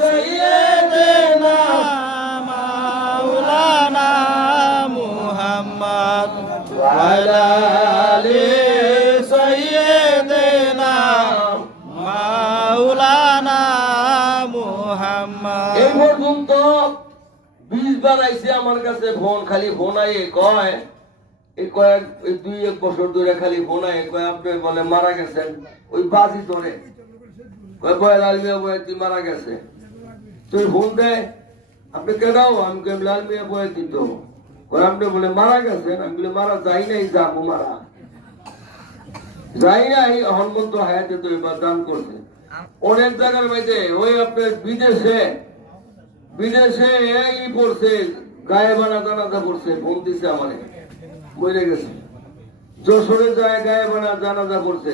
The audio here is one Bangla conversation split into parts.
سيدنا مولانا محمد وعلى آل سيدنا مولانا محمد এই পর্যন্ত 20 বার আইছে আমার কাছে ফোন, খালি ফোন আইয়ে কয় এই কয়েক 2-1 বছর ধরে খালি ফোন আইয়ে কয় আপনি বলে মারা গেছেন ওই বাজি ধরে কয় কয় লাল মিয়া বয়তি মারা গেছে। তুই ফোন দে আপনি কেডাও? আমি কই লাল মিয়া বয়তি তো কয় আপনি বলে মারা গেছেন। আমি বলে মারা যাই নাই, যাবো মারা যাই নাই। হনমন্ত হায়াতে তো এবার দান করছে অনেক জায়গার মধ্যে। ওই আপনার বিদেশে এই পড়ছে গায়ে বানা জানাজা পড়ছে, ফোন দিছে আমারে বলে গেছে। যশোরে যায় গায়ে বানা জানাজা পড়ছে।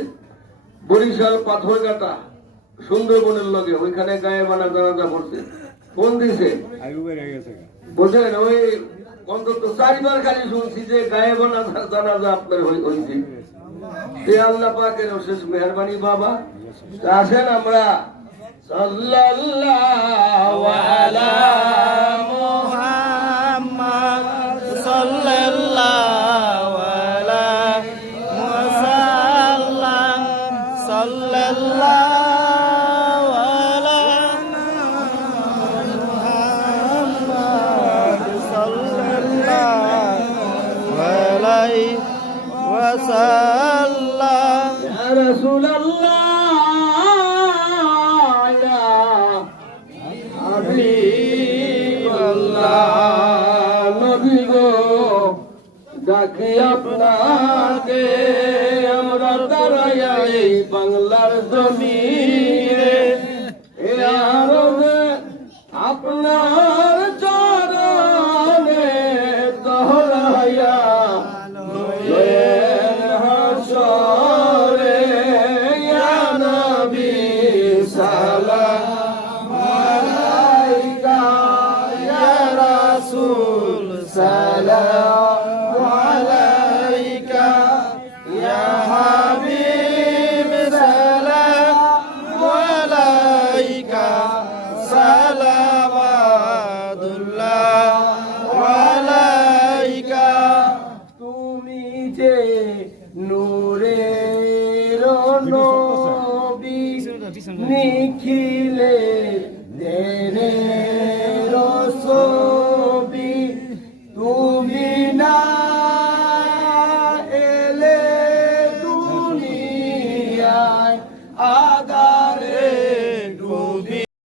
বরিশাল পাথরঘাটা সুন্দরবনের লগে ওইখানে গায়ে বানা জানাজা পড়ছে, ফোন দিছে। বুঝলেন? ওই অন্তত 4 বার খালি শুনছি যে গায়ে বানা জানাজা আপনার হয়েছে। আল্লাহ পাকের অশেষ মেহরবানি বাবা। আসেন আমরা সাল্লাল্লাহু আলা মুহাম্মদ সাল্লাল্লাহু আলা মুসাল্লাম সাল্লাল্লাহু আলা মুহাম্মদ সাল্লাল্লাহু আলাইহি ওয়াসাল্লাম। ইয়া রাসূলুল্লাহ নবী গো ডাকি আপনাকে আমরা দাঁড়াইয়া এই বাংলার জমিনে, এ আরবে আপনার চরণে দহরাইয়া লয়েন হাসরে ইয়া নবী সালাম আলাইকা ইয়া রাসূল সালাম